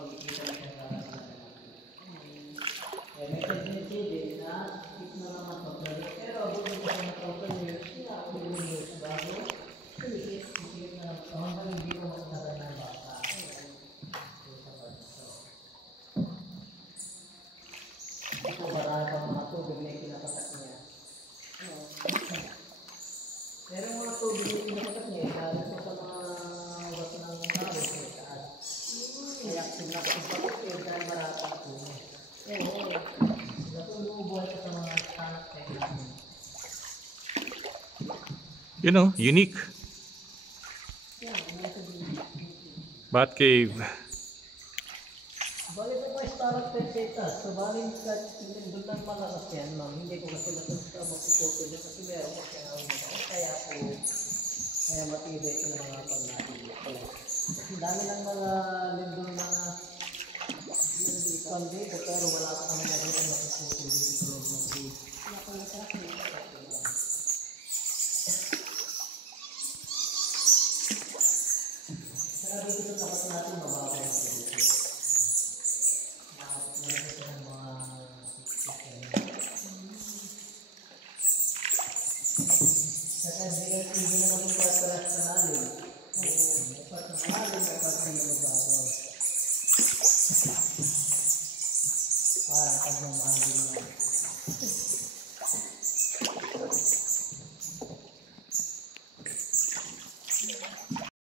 makikita na siya sa may tendency na skip na naman ito. Pero doon ko sa na-total years, kaya ako yung years bago, sikip na naman ito. Hanggang hindi ko masanaran ng bata. Hindi ko marami pa mga tubig na ikinapatak niya. Pero mga tubig na ikinapatak niya, lalo ko sa mga wato ng tao sa taas. Kaya pinapakipakit kayo dahil maratang po. Oo. Natulubuhay ka sa mga tanak kayo namin. You know, unique. Yeah, Bat cave. balik ko pa startup pagsitas. So balik ka, doon lang malakas yan, ma'am. Hindi ko kasi matutuwa magpuputo niya kasi meron ko siya ang mga. Kaya matibay ko ng mga pag-natin. Kasi dami lang mga lindong mga dito, pero wala pa kami nakita magpuputo dito sa loob ng cave. Kaya dito sa tapat natin, mababa yung dito. Hindi na naman para sa malalim. Para sa malalim, para sa mababaw. Parang pagmamahal din naman.